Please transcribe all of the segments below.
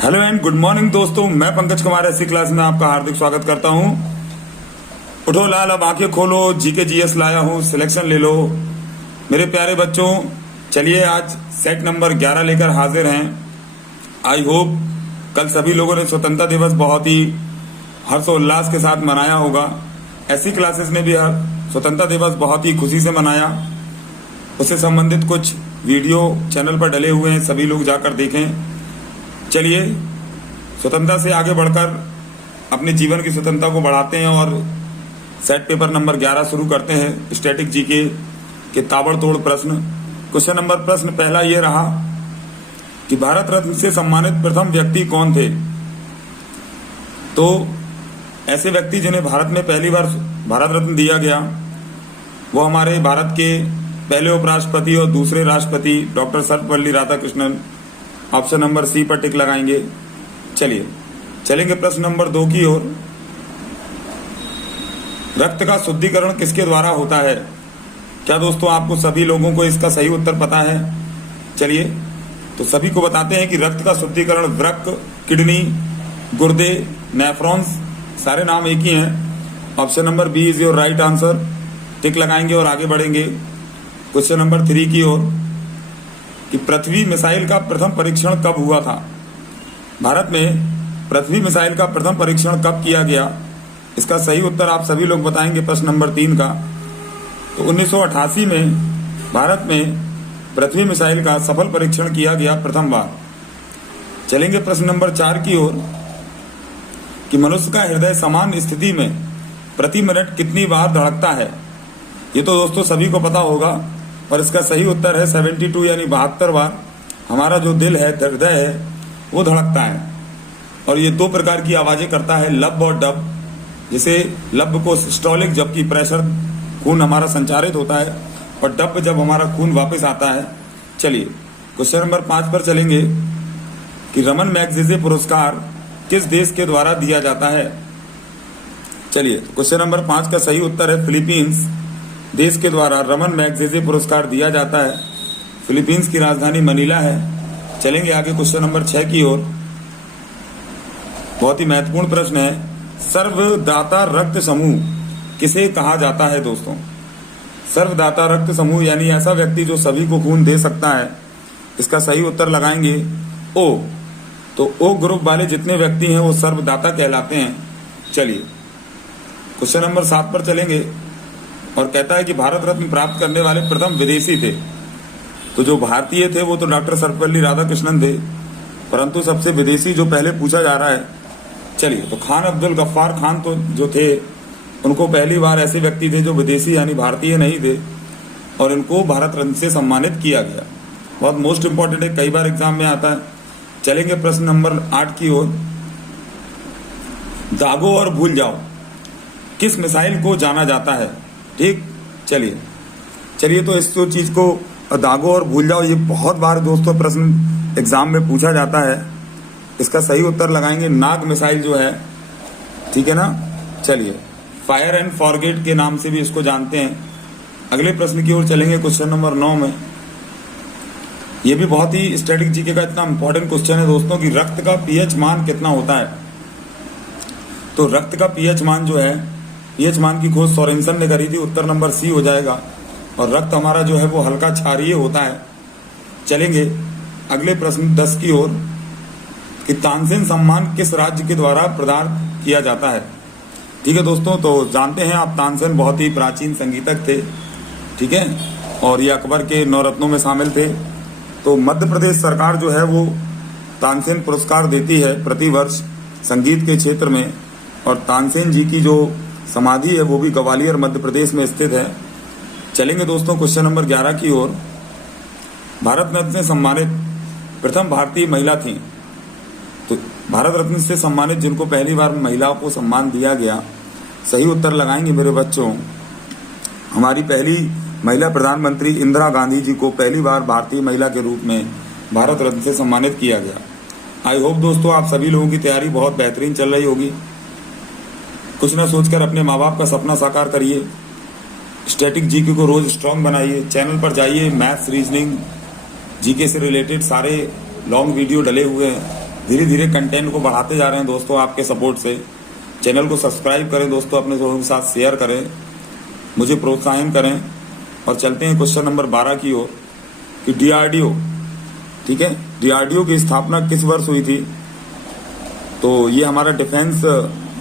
Hello and good morning दोस्तों, मैं पंकज कुमार ऐसी क्लास में आपका हार्दिक स्वागत करता हूं। उठो लाल, अब आंखें खोलो, जीके जीएस लाया हूं, सिलेक्शन ले लो मेरे प्यारे बच्चों। चलिए आज सेट नंबर 11 लेकर हाजिर हैं। आई होप कल सभी लोगों ने स्वतंत्रता दिवस बहुत ही हर्षोल्लास के साथ मनाया होगा। ऐसी क्लासेस ने भी स्वतंत्रता दिवस बहुत ही खुशी से मनाया। उससे संबंधित कुछ वीडियो चैनल पर डले हुए हैं, सभी लोग जाकर देखें। चलिए स्वतंत्रता से आगे बढ़कर अपने जीवन की स्वतंत्रता को बढ़ाते हैं और सेट पेपर नंबर 11 शुरू करते हैं। स्टैटिक जीके के ताबड़तोड़ प्रश्न। क्वेश्चन नंबर प्रश्न पहला ये रहा कि भारत रत्न से सम्मानित प्रथम व्यक्ति कौन थे। तो ऐसे व्यक्ति जिन्हें भारत में पहली बार भारत रत्न दिया गया वो हमारे भारत के पहले उपराष्ट्रपति और दूसरे राष्ट्रपति doctor Sarvepalli Radhakrishnan. Option number C पर टिक लगाएंगे। चलिए चलेंगे प्रश्न नंबर 2 की ओर। रक्त का शुद्धिकरण किसके द्वारा होता है? क्या दोस्तों आपको सभी लोगों को इसका सही उत्तर पता है? चलिए तो सभी को बताते हैं कि रक्त का शुद्धिकरण वृक्क, किडनी, गुर्दे, नेफ्रॉन्स, सारे नाम एक ही हैं। Option number B is your right answer. Tick लगाएंगे और आगे बढ़ेंगे क्वेश्चन नंबर 3 की ओर कि पृथ्वी मिसाइल का प्रथम परीक्षण कब हुआ था? भारत में पृथ्वी मिसाइल का प्रथम परीक्षण कब किया गया? इसका सही उत्तर आप सभी लोग बताएंगे प्रश्न नंबर 3 का। तो 1988 में भारत में पृथ्वी मिसाइल का सफल परीक्षण किया गया प्रथम बार। चलेंगे प्रश्न नंबर 4 की ओर कि मनुष्य का हृदय समान स्थिति में प्रति मिनट कितनी बार धड़कता है? ये तो दोस्तों सभी को पता होगा और इसका सही उत्तर है 72 यानी 72 बार हमारा जो दिल है, हृदय है, वो धड़कता है। और ये 2 प्रकार की आवाजें करता है, लब और डब। जैसे लब को सिस्टोलिक, जबकि प्रेशर खून हमारा संचारित होता है, और डब जब हमारा खून वापस आता है। चलिए क्वेश्चन नंबर 5 पर चलेंगे कि रमन मैगसेसे पुरस्कार किस देश के द्वारा दिया जाता है? चलिए क्वेश्चन नंबर 5 का सही उत्तर है फिलीपींस देश के द्वारा रमन मैगसेसे पुरस्कार दिया जाता है। फिलीपींस की राजधानी मनीला है। चलेंगे आगे क्वेश्चन नंबर 6 की ओर। बहुत ही महत्वपूर्ण प्रश्न है, सर्वदाता रक्त समूह किसे कहा जाता है दोस्तों? सर्वदाता रक्त समूह यानी ऐसा व्यक्ति जो सभी को खून दे सकता है। इसका सही उत्तर लगाएंगे ओ। तो ओ ग्रुप वाले जितने व्यक्ति हैं वो सर्वदाता कहलाते हैं। चलिए क्वेश्चन नंबर 7 पर चलेंगे और कहता है कि भारत रत्न प्राप्त करने वाले प्रथम विदेशी थे। तो जो भारतीय थे वो तो डॉक्टर सर्वपल्ली राधाकृष्णन थे, परंतु सबसे विदेशी जो पहले पूछा जा रहा है, चलिए तो खान अब्दुल गफ्फार खान तो जो थे उनको पहली बार ऐसे व्यक्ति थे जो विदेशी यानी भारतीय नहीं थे, और इनको भारत रत्न से सम्मानित किया गया। बहुत मोस्ट इंपॉर्टेंट है, कई बार एग्जाम में आता है। चलेंगे प्रश्न नंबर 8 की ओर। दागो और भूल जाओ किस मिसाइल को जाना जाता है? ठीक, चलिए तो इस चीज को दागो और भूल जाओ, ये बहुत बार दोस्तों प्रश्न एग्जाम में पूछा जाता है। इसका सही उत्तर लगाएंगे नाग मिसाइल जो है, ठीक है ना। चलिए फायर एंड फॉरगेट के नाम से भी इसको जानते हैं। अगले प्रश्न की ओर चलेंगे क्वेश्चन नंबर 9 में। ये भी बहुत ही स्टैटिक जीके का इतना इंपॉर्टेंट क्वेश्चन है दोस्तों कि रक्त का पीएच मान कितना होता है। तो रक्त का पीएच मान जो है, पीएच मान की खोज सोरेनसन ने करी थी। उत्तर नंबर सी हो जाएगा। और रक्त हमारा जो है वो हल्का क्षारीय होता है। चलेंगे अगले प्रश्न 10 की ओर कि तानसेन सम्मान किस राज्य के द्वारा प्रदान किया जाता है? ठीक है दोस्तों, तो जानते हैं आप तानसेन बहुत ही प्राचीन संगीतक थे, ठीक है, और ये अकबर के नवरत्नों में शामिल थे। तो मध्य प्रदेश सरकार जो है वो तानसेन पुरस्कार देती है प्रतिवर्ष संगीत के क्षेत्र में। और तानसेन जी की जो समाधि है वो भी ग्वालियर मध्य प्रदेश में स्थित है। चलेंगे दोस्तों क्वेश्चन नंबर 11 की ओर। भारत रत्न से सम्मानित प्रथम भारतीय महिला थी। तो भारत रत्न से सम्मानित जिनको पहली बार महिलाओं को सम्मान दिया गया, सही उत्तर लगाएंगे मेरे बच्चों। हमारी पहली महिला प्रधानमंत्री इंदिरा गांधी जी को पहली बार भारतीय महिला के रूप में भारत रत्न से सम्मानित किया गया। आई होप दोस्तों आप सभी लोगों की तैयारी बहुत बेहतरीन चल रही होगी। कुछ ना सोचकर अपने माँ बाप का सपना साकार करिए। स्टैटिक जीके को रोज स्ट्रांग बनाइए। चैनल पर जाइए, मैथ्स, रीजनिंग, जीके से रिलेटेड सारे लॉन्ग वीडियो डले हुए हैं, धीरे धीरे कंटेंट को बढ़ाते जा रहे हैं दोस्तों आपके सपोर्ट से। चैनल को सब्सक्राइब करें दोस्तों, अपने दोस्तों के साथ शेयर करें, मुझे प्रोत्साहन करें। और चलते हैं क्वेश्चन नंबर 12 की ओर कि डीआरडीओ, ठीक है, डीआरडीओ की स्थापना किस वर्ष हुई थी? तो ये हमारा डिफेंस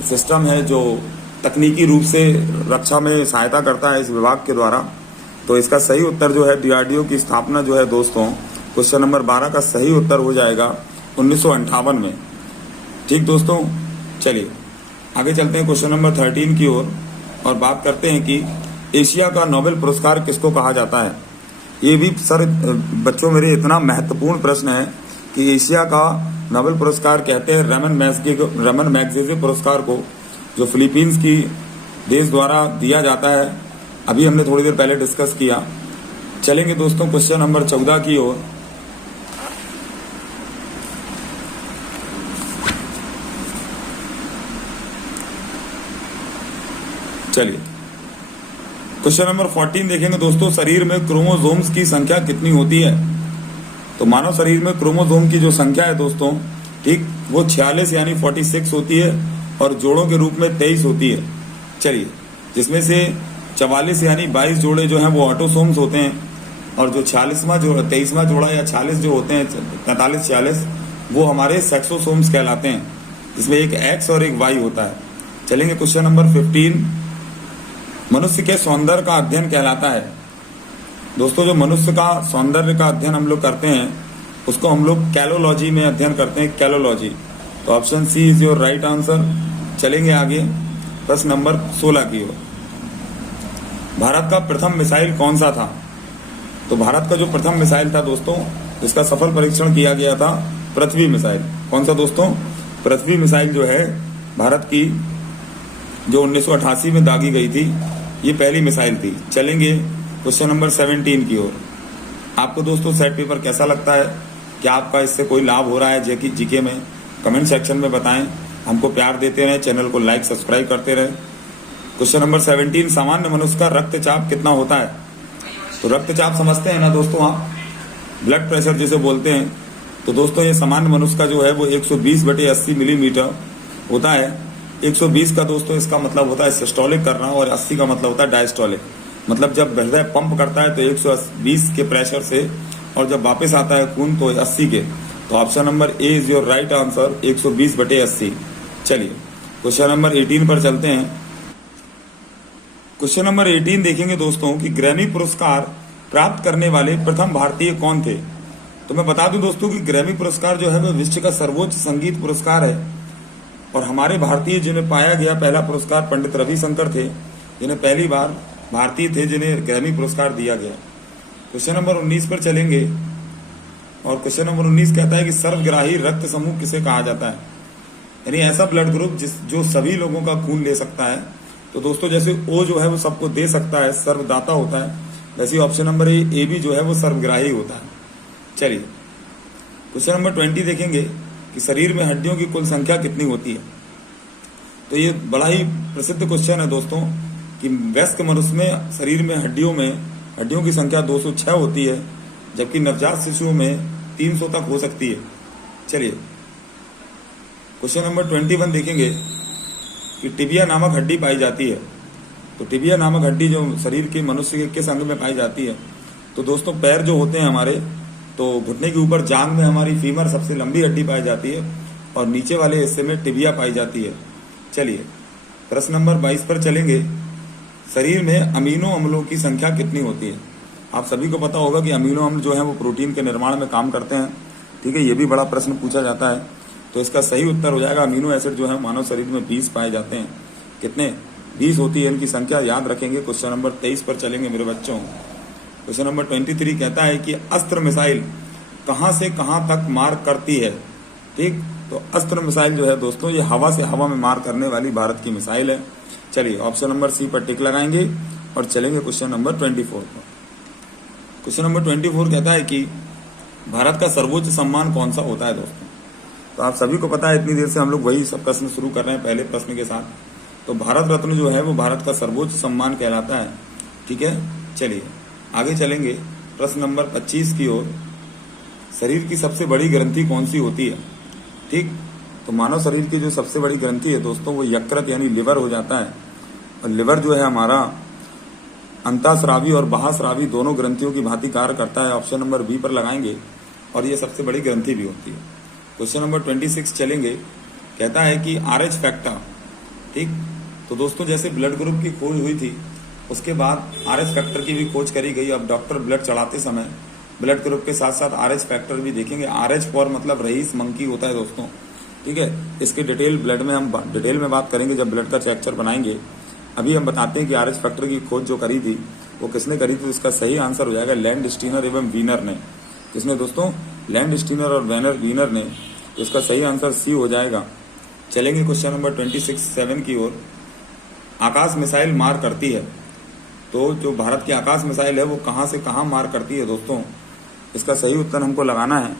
सिस्टम है जो तकनीकी रूप से रक्षा में सहायता करता है इस विभाग के द्वारा। तो इसका सही उत्तर जो है डीआरडीओ की स्थापना जो है दोस्तों, क्वेश्चन नंबर 12 का सही उत्तर हो जाएगा 1958 में। ठीक दोस्तों, चलिए आगे चलते हैं क्वेश्चन नंबर 13 की ओर और बात करते हैं कि एशिया का नोबेल पुरस्कार किसको कहा जाता है। ये भी सर बच्चों मेरे इतना महत्वपूर्ण प्रश्न है कि एशिया का नोबेल पुरस्कार कहते हैं रमन मैगसेसे पुरस्कार को, जो फिलीपींस की देश द्वारा दिया जाता है। अभी हमने थोड़ी देर पहले डिस्कस किया। चलेंगे दोस्तों क्वेश्चन नंबर 14 की ओर। चलिए क्वेश्चन नंबर 14 देखेंगे दोस्तों, शरीर में क्रोमोसोम्स की संख्या कितनी होती है? तो मानव शरीर में क्रोमोसोम की जो संख्या है दोस्तों, ठीक, वो 46 यानी 46 होती है और जोड़ों के रूप में 23 होती है। चलिए, जिसमें से 44 यानी 22 जोड़े जो हैं वो ऑटोसोम्स होते हैं और जो 23वां जोड़ा या 46 जो होते हैं 43-46 वो हमारे सेक्सोसोम्स कहलाते हैं, जिसमें एक एक्स और एक वाई होता है। चलेंगे क्वेश्चन नंबर 15, मनुष्य के सौंदर्य का अध्ययन कहलाता है। दोस्तों जो मनुष्य का सौंदर्य का अध्ययन हम लोग करते हैं उसको हम लोग कैलोलॉजी में अध्ययन करते हैं, कैलोलॉजी। तो option C is your right answer. चलेंगे आगे प्रश्न नंबर 16 की ओर। भारत का प्रथम मिसाइल कौन सा था? तो भारत का जो प्रथम मिसाइल था दोस्तों, जिसका सफल परीक्षण किया गया था, पृथ्वी मिसाइल। कौन सा दोस्तों? पृथ्वी मिसाइल जो है भारत की, जो 1988 में दागी गई थी, ये पहली मिसाइल थी। चलेंगे क्वेश्चन नंबर 17 की ओर। आपको दोस्तों सेट पेपर कैसा लगता है? क्या आपका इससे कोई लाभ हो रहा है जीके में? कमेंट सेक्शन में बताएं। हमको प्यार देते रहें, चैनल को लाइक सब्सक्राइब करते रहें। क्वेश्चन नंबर 17, सामान्य मनुष्य का रक्तचाप कितना होता है? तो रक्तचाप समझते हैं ना दोस्तों आप, ब्लड प्रेशर जिसे बोलते हैं। तो दोस्तों ये सामान्य मनुष्य का जो है वो 120/80 मिलीमीटर होता है। 120 का दोस्तों इसका मतलब होता है सिस्टोलिक करना और 80 का मतलब होता है डायस्टोलिक। मतलब जब हृदय पंप करता है तो 120 के प्रेशर से, और जब वापस आता है खून तो 80 के। तो option number A is your right answer, 120/80। चलिए क्वेश्चन नंबर 18 पर चलते हैं। क्वेश्चन नंबर 18 देखेंगे दोस्तों कि ग्रैमी पुरस्कार प्राप्त करने वाले प्रथम भारतीय कौन थे? तो मैं बता दूं दोस्तों कि ग्रैमी पुरस्कार जो है वो विश्व का सर्वोच्च संगीत पुरस्कार है और हमारे भारतीय जिन्हें पाया गया पहला पुरस्कार पंडित रविशंकर थे, जिन्हें पहली बार भारतीय थे जिन्हें ग्रैमी पुरस्कार दिया गया। क्वेश्चन नंबर 19 पर चलेंगे और क्वेश्चन नंबर 19 कहता है कि सर्वग्राही रक्त समूह किसे कहा जाता है? यानी ऐसा ब्लड ग्रुप जो सभी लोगों का खून ले सकता है। तो दोस्तों जैसे ओ जो है वो सबको दे सकता है, सर्वदाता होता है, वैसे ऑप्शन नंबर ए भी जो है वो सर्वग्राही होता है। चलिए क्वेश्चन नंबर 20 देखेंगे कि शरीर में हड्डियों की कुल संख्या कितनी होती है? तो ये बड़ा ही प्रसिद्ध क्वेश्चन है दोस्तों कि वयस्क मनुष्य में शरीर में हड्डियों की संख्या 206 होती है, जबकि नवजात शिशुओं में 300 तक हो सकती है। चलिए क्वेश्चन नंबर 21 देखेंगे कि टिबिया नामक हड्डी पाई जाती है। तो टिबिया नामक हड्डी जो शरीर के मनुष्य के किस अंग में पाई जाती है? तो दोस्तों पैर जो होते हैं हमारे, तो घुटने के ऊपर जांघ में हमारी फीमर सबसे लंबी हड्डी पाई जाती है और नीचे वाले हिस्से में टिबिया पाई जाती है। चलिए प्रश्न नंबर 22 पर चलेंगे। शरीर में अमीनो अम्लों की संख्या कितनी होती है? आप सभी को पता होगा कि अमीनो अम्ल जो है वो प्रोटीन के निर्माण में काम करते हैं। ठीक है, ये भी बड़ा प्रश्न पूछा जाता है। तो इसका सही उत्तर हो जाएगा अमीनो एसिड जो है मानव शरीर में 20 पाए जाते हैं। कितने? 20 होती है इनकी संख्या, याद रखेंगे। क्वेश्चन नंबर 23 पर चलेंगे मेरे बच्चों। क्वेश्चन नंबर 23 कहता है कि अस्त्र मिसाइल कहां से कहां तक मार करती है? ठीक, तो अस्त्र मिसाइल जो है दोस्तों ये हवा से हवा में मार करने वाली भारत की मिसाइल है। चलिए ऑप्शन नंबर सी पर टिक लगाएंगे और चलेंगे क्वेश्चन नंबर 24 पर। क्वेश्चन नंबर 24 कहता है कि भारत का सर्वोच्च सम्मान कौन सा होता है दोस्तों? तो आप सभी को पता है, इतनी देर से हम लोग वही सब प्रश्न शुरू कर रहे हैं पहले प्रश्न के साथ। तो भारत रत्न जो है वो भारत का सर्वोच्च सम्मान कहलाता है। ठीक है, चलिए आगे चलेंगे प्रश्न नंबर 25 की ओर। शरीर की सबसे बड़ी ग्रंथि कौन सी होती है? ठीक। तो मानव शरीर की जो सबसे बड़ी ग्रंथि है दोस्तों वो यकृत यानी लिवर हो जाता है। और लिवर जो है हमारा अंतःस्रावी और बाह्यस्रावी दोनों ग्रंथियों की भांति कार्य करता है। ऑप्शन नंबर बी पर लगाएंगे और ये सबसे बड़ी ग्रंथि भी होती है। क्वेश्चन नंबर 26 चलेंगे। कहता है कि RH फैक्टर, ठीक। तो दोस्तों जैसे ब्लड ग्रुप की खोज हुई थी उसके बाद RH फैक्टर की भी खोज करी गई। अब डॉक्टर ब्लड चढ़ाते समय ब्लड ग्रुप के साथ साथ RH फैक्टर भी देखेंगे। RH फॉर मतलब रईस मंकी होता है दोस्तों, ठीक है। इसकी डिटेल ब्लड में हम डिटेल में बात करेंगे जब ब्लड का स्ट्रक्चर बनाएंगे। अभी हम बताते हैं कि RH फैक्टर की खोज जो करी थी वो किसने करी थी। तो इसका सही आंसर हो जाएगा लैंडस्टीनर एवं वीनर ने। किसने दोस्तों? लैंडस्टीनर और वीनर ने। तो इसका सही आंसर सी हो जाएगा। चलेंगे क्वेश्चन नंबर 26-7 की ओर। आकाश मिसाइल मार करती है, तो जो भारत की आकाश मिसाइल है वो कहाँ से कहाँ मार करती है दोस्तों? इसका सही उत्तर हमको लगाना है।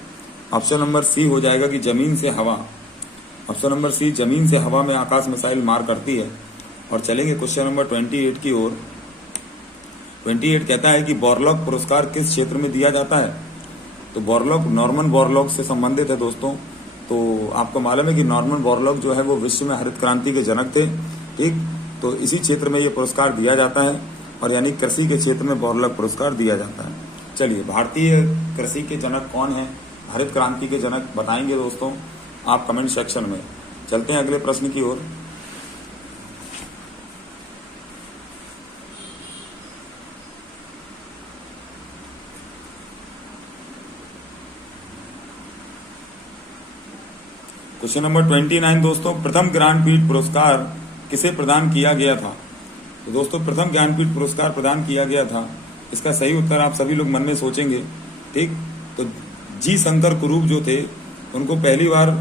ऑप्शन नंबर सी हो जाएगा कि जमीन से हवा। ऑप्शन नंबर सी, जमीन से हवा में आकाश मिसाइल मार करती है। और चलेंगे क्वेश्चन नंबर 28 की ओर। 28 कहता है कि बोरलॉग पुरस्कार किस क्षेत्र में दिया जाता है? तो बोरलॉग नॉर्मन बोरलॉग से संबंधित है दोस्तों। तो आपको मालूम है कि नॉर्मन बोरलॉग जो है वो विश्व में हरित क्रांति के जनक थे, ठीक। तो इसी क्षेत्र में ये पुरस्कार दिया जाता है और यानी कृषि के क्षेत्र में बोरलॉग पुरस्कार दिया जाता है। चलिए, भारतीय कृषि के जनक कौन है, हरित क्रांति के जनक बताएंगे दोस्तों आप कमेंट सेक्शन में। चलते हैं अगले प्रश्न की ओर। क्वेश्चन नंबर 29 दोस्तों, प्रथम ज्ञानपीठ पुरस्कार किसे प्रदान किया गया था? तो दोस्तों प्रथम ज्ञानपीठ पुरस्कार प्रदान किया गया था। इसका सही उत्तर आप सभी लोग मन में सोचेंगे, ठीक। तो जी शंकर कुरूप जो थे उनको पहली बार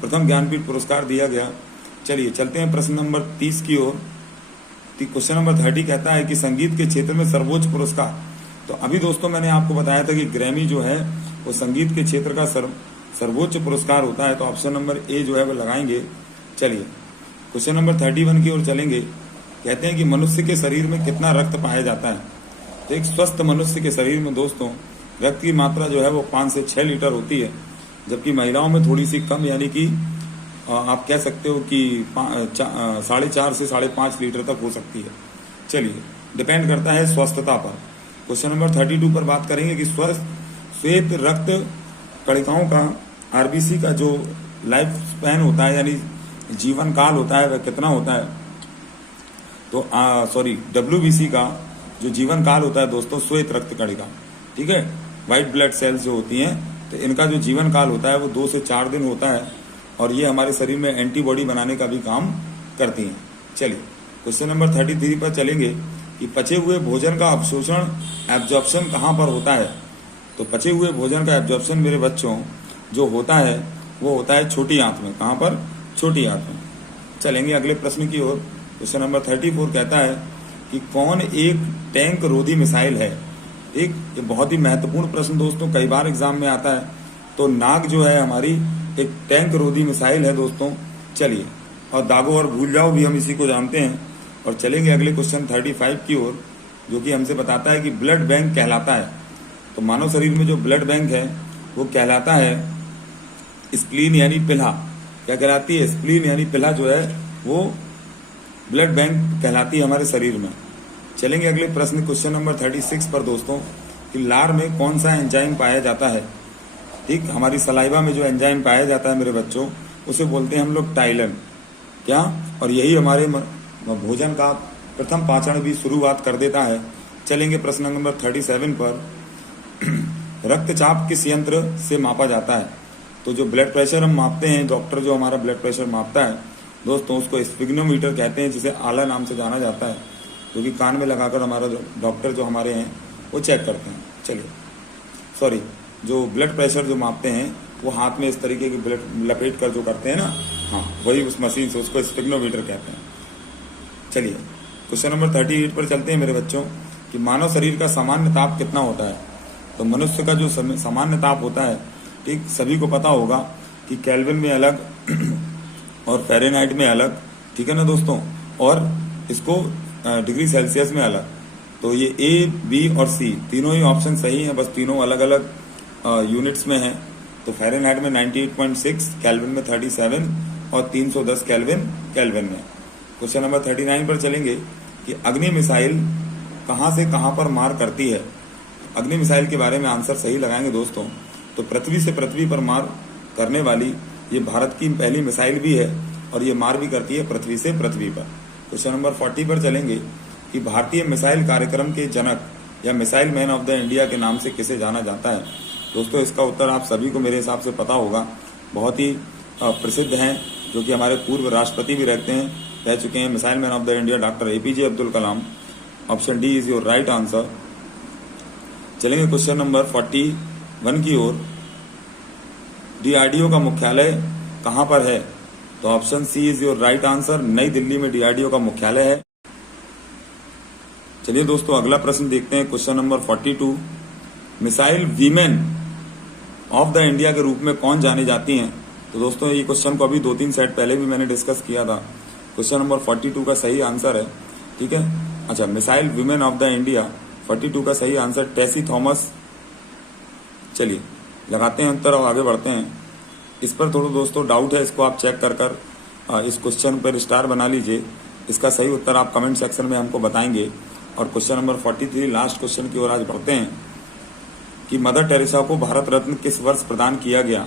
प्रथम ज्ञानपीठ पुरस्कार दिया गया। चलिए चलते हैं प्रश्न नंबर 30 की ओर। क्वेश्चन नंबर 30 कहता है कि संगीत के क्षेत्र में सर्वोच्च पुरस्कार। तो अभी दोस्तों मैंने आपको बताया था कि ग्रैमी जो है वो संगीत के क्षेत्र का सर्वोच्च पुरस्कार होता है। तो ऑप्शन नंबर ए जो है वो लगाएंगे। चलिए क्वेश्चन नंबर 31 की ओर चलेंगे। कहते हैं कि मनुष्य के शरीर में कितना रक्त पाया जाता है? तो एक स्वस्थ मनुष्य के शरीर में दोस्तों रक्त की मात्रा जो है वो 5 से 6 लीटर होती है, जबकि महिलाओं में थोड़ी सी कम, यानी कि आप कह सकते हो कि 4.5 से 5.5 लीटर तक हो सकती है। चलिए, डिपेंड करता है स्वस्थता पर। क्वेश्चन नंबर 32 पर बात करेंगे कि श्वेत रक्त कणिकाओं का आरबीसी का जो लाइफ स्पैन होता है यानी जीवन काल होता है वह कितना होता है? तो डब्ल्यूबीसी का जो जीवन काल होता है दोस्तों श्वेत रक्त कणिका, ठीक है, व्हाइट ब्लड सेल्स जो होती हैं, तो इनका जो जीवन काल होता है वो 2 से 4 दिन होता है और ये हमारे शरीर में एंटीबॉडी बनाने का भी काम करती हैं। चलिए क्वेश्चन नंबर 33 पर चलेंगे कि पचे हुए भोजन का अवशोषण एब्जॉर्प्शन कहाँ पर होता है? तो पचे हुए भोजन का एब्जॉर्प्शन मेरे बच्चों जो होता है वो होता है छोटी आंत में। कहाँ पर? छोटी आंत में। चलेंगे अगले प्रश्न की ओर। क्वेश्चन नंबर 34 कहता है कि कौन एक टैंक रोधी मिसाइल है? एक ये बहुत ही महत्वपूर्ण प्रश्न दोस्तों, कई बार एग्जाम में आता है। तो नाग जो है हमारी एक टैंक रोधी मिसाइल है दोस्तों। चलिए, और दागो और भूल जाओ भी हम इसी को जानते हैं। और चलेंगे अगले क्वेश्चन 35 की ओर, जो कि हमसे बताता है कि ब्लड बैंक कहलाता है। तो मानव शरीर में जो ब्लड बैंक है वो कहलाता है स्प्लीन यानी पिल्हा। क्या कहलाती है? स्प्लीन यानी पिल्हा जो है वो ब्लड बैंक कहलाती है हमारे शरीर में। चलेंगे अगले प्रश्न क्वेश्चन नंबर 36 पर दोस्तों कि लार में कौन सा एंजाइम पाया जाता है? ठीक, हमारी सलाइवा में जो एंजाइम पाया जाता है मेरे बच्चों उसे बोलते हैं हम लोग टाइलन। क्या? और यही हमारे भोजन का प्रथम पाचन भी शुरुआत कर देता है। चलेंगे प्रश्न नंबर 37 पर। रक्तचाप किस यंत्र से मापा जाता है? तो जो ब्लड प्रेशर हम मापते हैं, डॉक्टर जो हमारा ब्लड प्रेशर मापता है दोस्तों उसको स्फिग्नोमीटर कहते हैं, जिसे आला नाम से जाना जाता है, जो कि कान में लगाकर हमारा डॉक्टर जो हमारे हैं वो चेक करते हैं। चलिए जो ब्लड प्रेशर जो मापते हैं वो हाथ में इस तरीके की ब्लड लपेट कर जो करते हैं ना, हाँ वही उस मशीन से, उसको स्फिग्नोमीटर कहते हैं। चलिए क्वेश्चन नंबर 38 पर चलते हैं मेरे बच्चों कि मानव शरीर का सामान्य ताप कितना होता है? तो मनुष्य का जो सामान्य ताप होता है, ठीक, सभी को पता होगा कि केल्विन में अलग और फ़ारेनहाइट में अलग, ठीक है ना दोस्तों, और इसको डिग्री सेल्सियस में अलग। तो ये ए, बी और सी तीनों ही ऑप्शन सही हैं, बस तीनों अलग अलग यूनिट्स में हैं। तो फ़ारेनहाइट में 98.6, केल्विन में 37 और 310 केल्विन में। क्वेश्चन नंबर 39 पर चलेंगे कि अग्नि मिसाइल कहाँ से कहाँ पर मार करती है। अग्नि मिसाइल के बारे में आंसर सही लगाएंगे दोस्तों तो पृथ्वी से पृथ्वी पर मार करने वाली ये भारत की पहली मिसाइल भी है और ये मार भी करती है पृथ्वी से पृथ्वी पर। क्वेश्चन नंबर 40 पर चलेंगे कि भारतीय मिसाइल कार्यक्रम के जनक या missile man of the India के नाम से किसे जाना जाता है। दोस्तों इसका उत्तर आप सभी को मेरे हिसाब से पता होगा, बहुत ही प्रसिद्ध हैं, जो कि हमारे पूर्व राष्ट्रपति भी रह चुके हैं। Missile man of the India doctor APJ Abdul Kalam. Option D is your right answer. चलेंगे क्वेश्चन नंबर 41 की ओर। DRDO का मुख्यालय कहां पर है। तो option C is your right answer. नई दिल्ली में DRDO का मुख्यालय है। चलिए दोस्तों अगला प्रश्न देखते हैं, question number 42। Missile women of the India के रूप में कौन जानी जाती हैं। तो दोस्तों ये क्वेश्चन को अभी 2-3 सेट पहले भी मैंने डिस्कस किया था। क्वेश्चन नंबर 42 का सही आंसर है, ठीक है। अच्छा, missile women of the India 42 का सही आंसर टेसी थॉमस। चलिए लगाते हैं उत्तर और आगे बढ़ते हैं। इस पर थोड़ा दोस्तों डाउट है, इसको आप चेक कर इस क्वेश्चन पर स्टार बना लीजिए। इसका सही उत्तर आप कमेंट सेक्शन में हमको बताएंगे। और क्वेश्चन नंबर 43 लास्ट क्वेश्चन की ओर आज बढ़ते हैं कि मदर टेरेसा को भारत रत्न किस वर्ष प्रदान किया गया।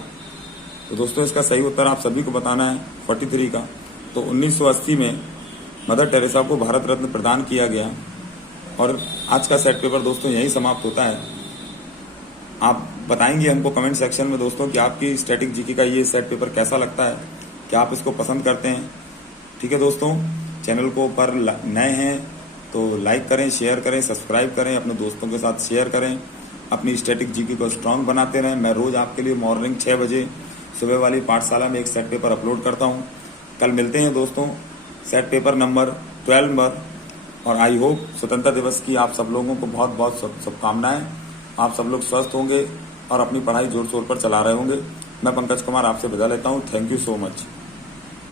तो दोस्तों इसका सही उत्तर आप सभी को बताना है 43 का। तो 1980 में मदर टेरेसा को भारत रत्न प्रदान किया गया। और आज का सेट पेपर दोस्तों यही समाप्त होता है। आप बताएंगे हमको कमेंट सेक्शन में दोस्तों कि आपकी स्टैटिक जीके का ये सेट पेपर कैसा लगता है, क्या आप इसको पसंद करते हैं। ठीक है दोस्तों, चैनल को पर नए हैं तो लाइक करें, शेयर करें, सब्सक्राइब करें, अपने दोस्तों के साथ शेयर करें, अपनी स्टैटिक जीके को स्ट्रांग बनाते रहें। मैं रोज आपके लिए मॉर्निंग 6 बजे सुबह वाली पाठशाला में एक सेट पेपर अपलोड करता हूं। कल मिलते हैं दोस्तों सेट पेपर नंबर 12 पर। और आई होप स्वतंत्रता दिवस की आप सब लोगों को बहुत बहुत शुभकामनाएं। आप सब लोग स्वस्थ होंगे और अपनी पढ़ाई जोर शोर पर चला रहे होंगे। मैं पंकज कुमार आपसे विदा लेता हूं। Thank you so much.